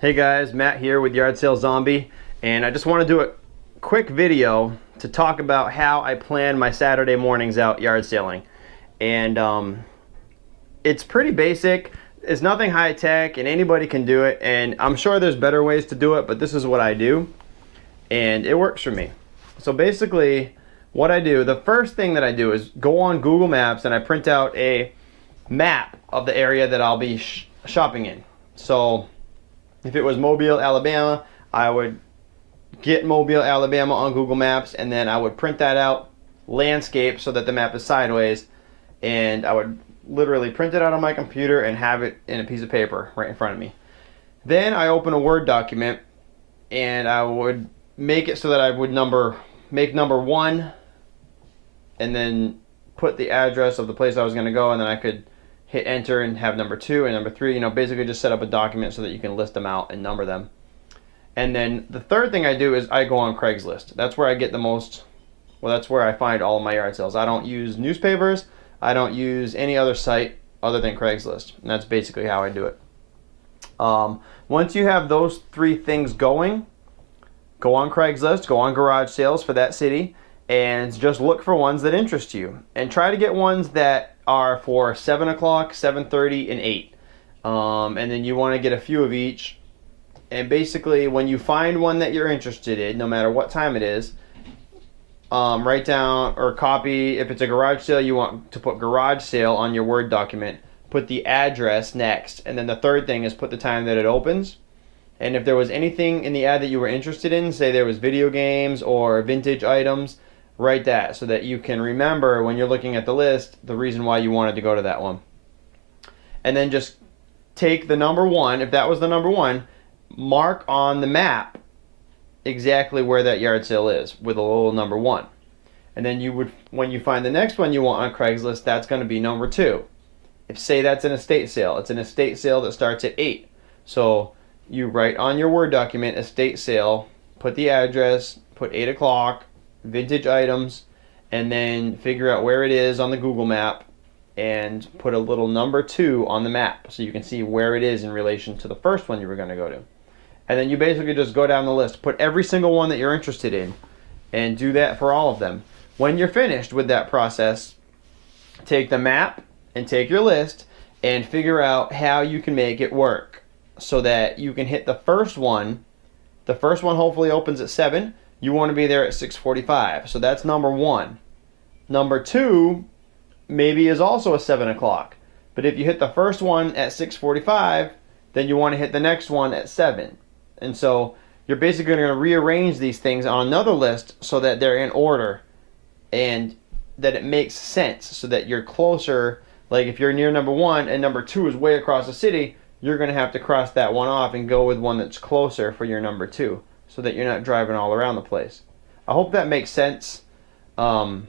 Hey guys, Matt here with Yard Sale Zombie, and I just want to do a quick video to talk about how I plan my Saturday mornings out yard sailing. And it's pretty basic. It's nothing high tech, and anybody can do it. And I'm sure there's better ways to do it, but this is what I do, and it works for me. So basically, what I do, the first thing that I do is go on Google Maps and I print out a map of the area that I'll be shopping in. So if it was Mobile, Alabama, I would get Mobile, Alabama on Google Maps, and then I would print that out, landscape, so that the map is sideways, and I would literally print it out on my computer and have it in a piece of paper right in front of me. Then I open a Word document, and I would make it so that I would make number 1, and then put the address of the place I was going to go, and then I could hit enter and have number 2 and number 3, basically just set up a document so that you can list them out and number them. And then the third thing I do is I go on Craigslist. That's where I get the most, well, that's where I find all of my yard sales. I don't use newspapers. I don't use any other site other than Craigslist. And that's basically how I do it. Once you have those 3 things going, go on Craigslist, go on garage sales for that city, and just look for ones that interest you. And try to get ones that are for 7 o'clock, 7:30, and 8. And then you want to get a few of each. And basically, when you find one that you're interested in, no matter what time it is, write down or copy. If it's a garage sale, you want to put garage sale on your Word document. Put the address next. And then the third thing is put the time that it opens. And if there was anything in the ad that you were interested in, say there was video games or vintage items, write that so that you can remember when you're looking at the list the reason why you wanted to go to that one. And then just take the number 1, if that was the number 1, mark on the map exactly where that yard sale is with a little number 1. And then you would, when you find the next one you want on Craigslist, that's going to be number 2. If say that's an estate sale, it's an estate sale that starts at 8. So you write on your Word document estate sale, put the address, put 8 o'clock, vintage items, and then figure out where it is on the Google map and put a little number 2 on the map so you can see where it is in relation to the first one you were going to go to. And then you basically just go down the list, put every single one that you're interested in, and do that for all of them. When you're finished with that process, take the map and take your list and figure out how you can make it work so that you can hit the first one. The first one hopefully opens at 7. You want to be there at 6:45. So that's number 1. Number 2 maybe is also a 7 o'clock. But if you hit the first one at 6:45, then you want to hit the next one at 7. And so you're basically going to rearrange these things on another list so that they're in order and that it makes sense so that you're closer. Like if you're near number 1 and number 2 is way across the city, you're going to have to cross that one off and go with one that's closer for your number 2. So that you're not driving all around the place. I hope that makes sense. I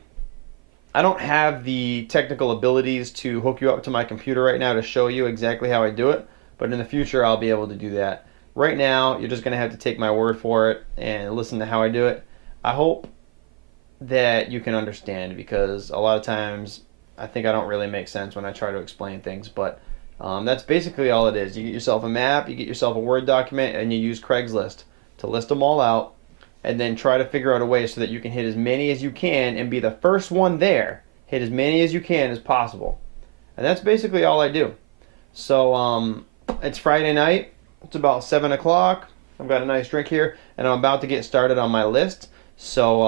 don't have the technical abilities to hook you up to my computer right now to show you exactly how I do it, but in the future I'll be able to do that. Right now, you're just going to have to take my word for it and listen to how I do it. I hope that you can understand, because a lot of times I think I don't really make sense when I try to explain things, but that's basically all it is. You get yourself a map, you get yourself a Word document, and you use Craigslist to list them all out, and then try to figure out a way so that you can hit as many as you can and be the first one there. Hit as many as you can as possible. And that's basically all I do. So it's Friday night. It's about 7 o'clock. I've got a nice drink here, and I'm about to get started on my list. So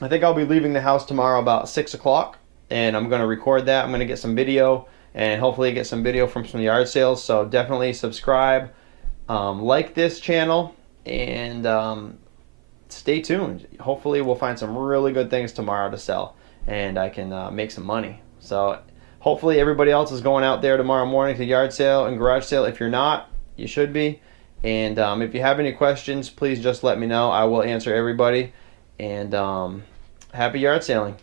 I think I'll be leaving the house tomorrow about 6 o'clock, and I'm going to record that. I'm going to get some video, and hopefully get some video from some yard sales. So definitely subscribe, like this channel, and stay tuned. Hopefully we'll find some really good things tomorrow to sell, and I can make some money. So hopefully everybody else is going out there tomorrow morning to yard sale and garage sale. If you're not, you should be. And if you have any questions, please just let me know. I will answer everybody. And happy yard sailing.